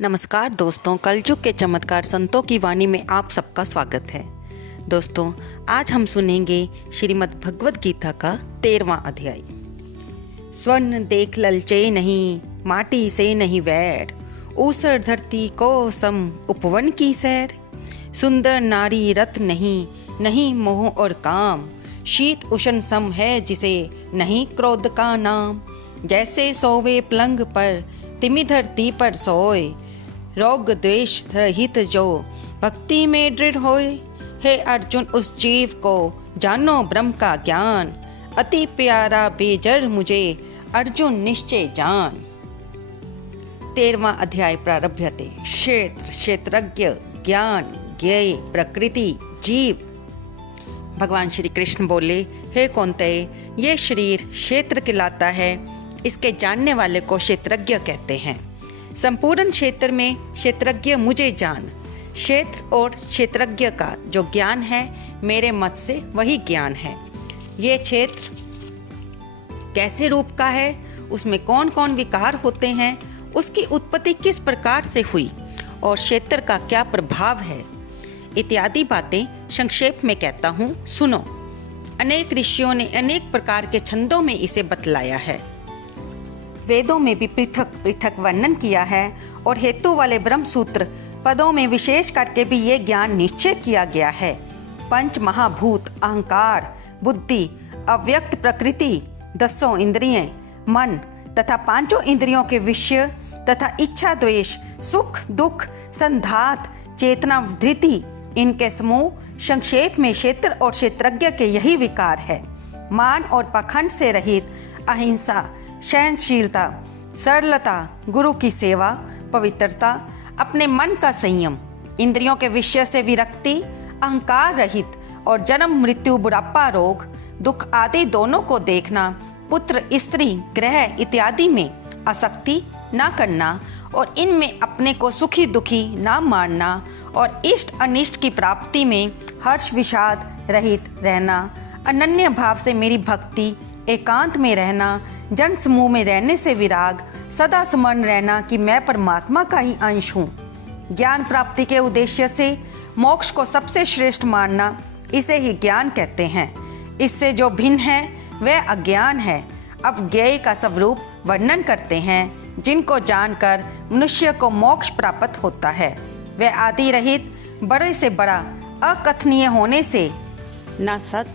नमस्कार दोस्तों, कलयुग के चमत्कार संतों की वाणी में आप सबका स्वागत है। दोस्तों, आज हम सुनेंगे श्रीमद् भगवद गीता का 13वां अध्याय। स्वर्ण देख ललचे नहीं, माटी से नहीं वैर, ऊसर धरती को सम उपवन की सैर। सुंदर नारी रत नहीं, नहीं मोह और काम, शीत उष्ण सम है जिसे नहीं क्रोध का नाम। जैसे सोवे पलंग पर तिमि धरती पर सोए, रोग द्वेष रहित जो भक्ति में दृढ़ होए। हे अर्जुन, उस जीव को जानो ब्रह्म का ज्ञान, अति प्यारा बेजर मुझे अर्जुन निश्चय जान। 13वां अध्याय प्रारभ्यते। क्षेत्र, क्षेत्रज्ञ, ज्ञान, ज्ञेय, प्रकृति, जीव। भगवान श्री कृष्ण बोले, हे कौन्तेय, ये शरीर क्षेत्र कहलाता है, इसके जानने वाले को क्षेत्रज्ञ कहते हैं। संपूर्ण क्षेत्र में क्षेत्रज्ञ मुझे जान। क्षेत्र और क्षेत्रज्ञ का जो ज्ञान है, मेरे मत से वही ज्ञान है। ये क्षेत्र कैसे रूप का है, उसमें कौन कौन विकार होते हैं, उसकी उत्पत्ति किस प्रकार से हुई और क्षेत्र का क्या प्रभाव है, इत्यादि बातें संक्षेप में कहता हूँ, सुनो। अनेक ऋषियों ने अनेक प्रकार के छंदों में इसे बतलाया है। वेदों में भी पृथक पृथक वर्णन किया है और हेतु वाले ब्रह्म सूत्र पदों में विशेष करके भी ये ज्ञान निश्चय किया गया है। पंच महाभूत, अहंकार, बुद्धि, अव्यक्त प्रकृति, 10 इंद्रियें, मन तथा 5 इंद्रियों के विषय तथा इच्छा, द्वेष, सुख दुख, संधात, चेतना, धृति, इनके समूह संक्षेप में क्षेत्र और क्षेत्रज्ञ के यही विकार है। मान और पाखंड से रहित अहिंसा, सहनशीलता, सरलता, गुरु की सेवा, पवित्रता, अपने मन का संयम, इंद्रियों के विषय से विरक्ति, अहंकार रहित और जन्म मृत्यु, बुढ़ापा, रोग, दुख आदि दोनों को देखना, पुत्र, स्त्री, ग्रह इत्यादि में आसक्ति न करना और इनमें अपने को सुखी दुखी न मानना और इष्ट अनिष्ट की प्राप्ति में हर्ष विषाद रहित रहना, अनन्य भाव से मेरी भक्ति, एकांत में रहना, जन समूह में रहने से विराग, सदा स्मरण रहना कि मैं परमात्मा का ही अंश हूँ। ज्ञान प्राप्ति के उद्देश्य से मोक्ष को सबसे श्रेष्ठ मानना, इसे ही ज्ञान कहते हैं। इससे जो भिन्न है वह अज्ञान है। अब ज्ञेय का स्वरूप वर्णन करते हैं, जिनको जानकर मनुष्य को मोक्ष प्राप्त होता है। वह आदि रहित, बड़े से बड़ा, अकथनीय होने से न सत्य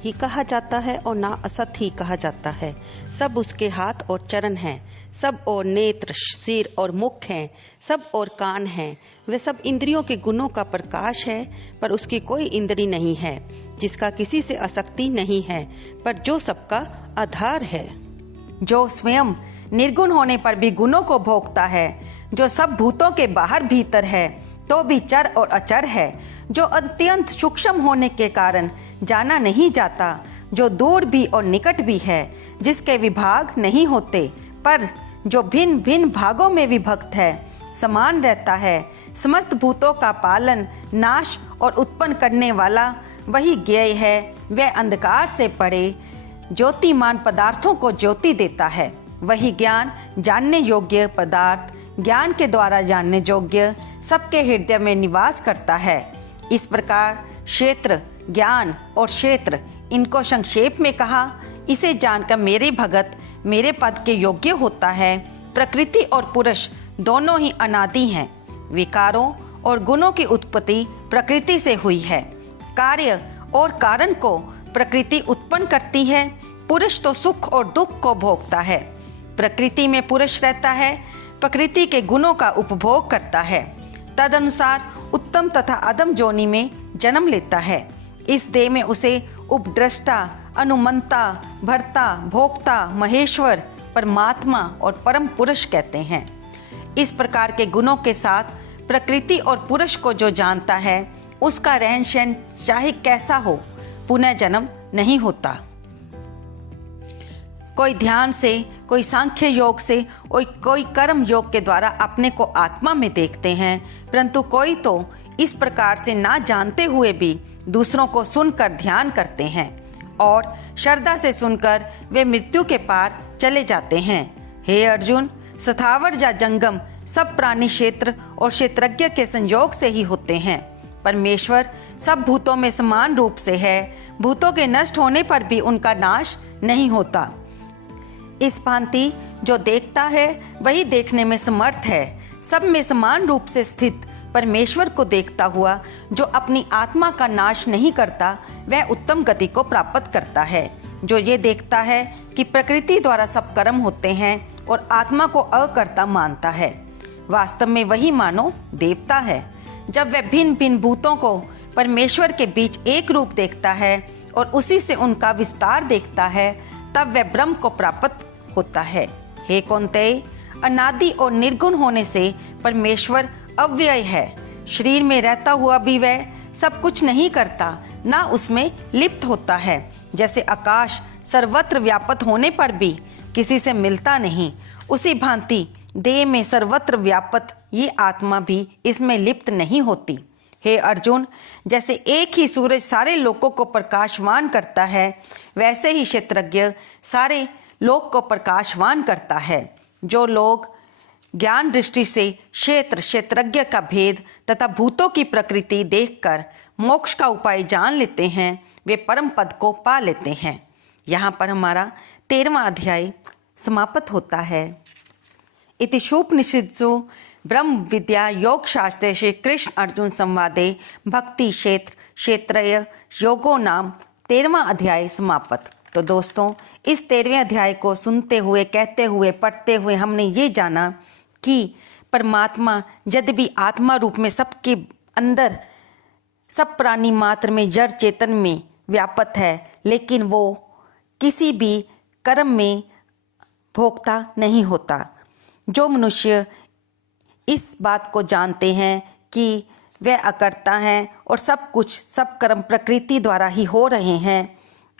ही कहा जाता है और ना असत ही कहा जाता है। सब उसके हाथ और चरण हैं, सब और नेत्र, सिर और मुख हैं, सब और कान हैं। वे सब इंद्रियों के गुणों का प्रकाश है, पर उसकी कोई इंद्री नहीं है, जिसका किसी से आसक्ति नहीं है, पर जो सबका आधार है। जो स्वयं निर्गुण होने पर भी गुणों को भोगता है, जो सब भूतों के बाहर भीतर है, तो भी चर और अचर है, जो अत्यंत सूक्ष्म होने के कारण जाना नहीं जाता, जो दूर भी और निकट भी है, जिसके विभाग नहीं होते, पर जो भिन्न भिन्न भागों में विभक्त है, समान रहता है, समस्त भूतों का पालन, नाश और उत्पन्न करने वाला वही ज्ञेय है। वह अंधकार से परे ज्योतिमान पदार्थों को ज्योति देता है। वही ज्ञान जानने योग्य पदार्थ, ज्ञान के द्वारा जानने योग्य, सबके हृदय में निवास करता है। इस प्रकार क्षेत्र, ज्ञान और क्षेत्र, इनको संक्षेप में कहा। इसे जानकर मेरे भगत मेरे पद के योग्य होता है। प्रकृति और पुरुष दोनों ही अनादि हैं। विकारों और गुणों की उत्पत्ति प्रकृति से हुई है। कार्य और कारण को प्रकृति उत्पन्न करती है। पुरुष तो सुख और दुख को भोगता है। प्रकृति में पुरुष रहता है, प्रकृति के गुणों का उपभोग करता है, तदनुसार उत्तम तथा अधम जोनि में जन्म लेता है। इस देह में उसे उपद्रष्टा, अनुमंता, भर्ता, भोक्ता, महेश्वर, परमात्मा और परम पुरुष कहते हैं। इस प्रकार के गुणों के साथ प्रकृति और पुरुष को जो जानता है, उसका रहन सहन चाहे कैसा हो, पुनः जन्म नहीं होता। कोई ध्यान से, कोई सांख्य योग से और कोई कर्म योग के द्वारा अपने को आत्मा में देखते हैं, परंतु कोई तो इस प्रकार से ना जानते हुए भी दूसरों को सुनकर ध्यान करते हैं और श्रद्धा से सुनकर वे मृत्यु के पार चले जाते हैं। हे अर्जुन, स्थावर या जंगम सब प्राणी क्षेत्र और क्षेत्रज्ञ के संयोग से ही होते हैं। परमेश्वर सब भूतों में समान रूप से है। भूतों के नष्ट होने पर भी उनका नाश नहीं होता। इस भांति जो देखता है वही देखने में समर्थ है। सब में समान रूप से स्थित परमेश्वर को देखता हुआ जो अपनी आत्मा का नाश नहीं करता, वह उत्तम गति को प्राप्त करता है। जो ये देखता है कि प्रकृति द्वारा सब कर्म होते हैं और आत्मा को अकर्ता मानता है, वास्तव में वही मानो देवता है। जब वह भिन्न भिन्न भूतों को परमेश्वर के बीच एक रूप देखता है और उसी से उनका विस्तार देखता है, तब वह ब्रह्म को प्राप्त होता है। हे कौन्तेय, अनादि और निर्गुण होने से परमेश्वर अव्यय है। शरीर में रहता हुआ भी वह सब कुछ नहीं करता, ना उसमें लिप्त होता है। जैसे आकाश सर्वत्र व्यापक होने पर भी किसी से मिलता नहीं, उसी भांति देह में सर्वत्र व्यापक ये आत्मा भी इसमें लिप्त नहीं होती। हे अर्जुन, जैसे एक ही सूरज सारे लोकों को प्रकाशवान करता है, वैसे ही क्षेत्रज्ञ सारे लोक को प्रकाशवान करता है। जो लोग ज्ञान दृष्टि से क्षेत्रज्ञ का भेद तथा भूतों की प्रकृति देखकर मोक्ष का उपाय जान लेते हैं, वे परम पद को पा लेते हैं। यहाँ पर हमारा 13वां अध्याय समाप्त होता है। इति शूपनिषत्सु ब्रह्म विद्या योग शास्त्रे श्री कृष्ण अर्जुन संवादे भक्ति क्षेत्रय योगो नाम 13वां अध्याय समाप्त। तो दोस्तों, इस 13वें अध्याय को सुनते हुए, कहते हुए, पढ़ते हुए हमने ये जाना कि परमात्मा यद्यपि आत्मा रूप में सबके अंदर सब प्राणी मात्र में जड़ चेतन में व्यापक है, लेकिन वो किसी भी कर्म में भोक्ता नहीं होता। जो मनुष्य इस बात को जानते हैं कि वह अकर्ता हैं और सब कुछ, सब कर्म प्रकृति द्वारा ही हो रहे हैं,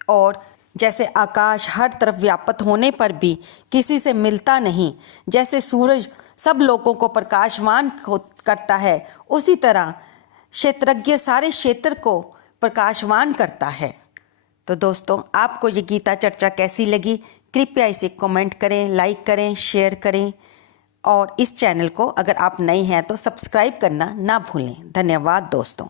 और जैसे आकाश हर तरफ व्यापक होने पर भी किसी से मिलता नहीं, जैसे सूरज सब लोगों को प्रकाशवान करता है, उसी तरह क्षेत्रज्ञ सारे क्षेत्र को प्रकाशवान करता है। तो दोस्तों, आपको ये गीता चर्चा कैसी लगी? कृपया इसे कमेंट करें, लाइक करें, शेयर करें, और इस चैनल को अगर आप नए हैं तो सब्सक्राइब करना ना भूलें। धन्यवाद दोस्तों।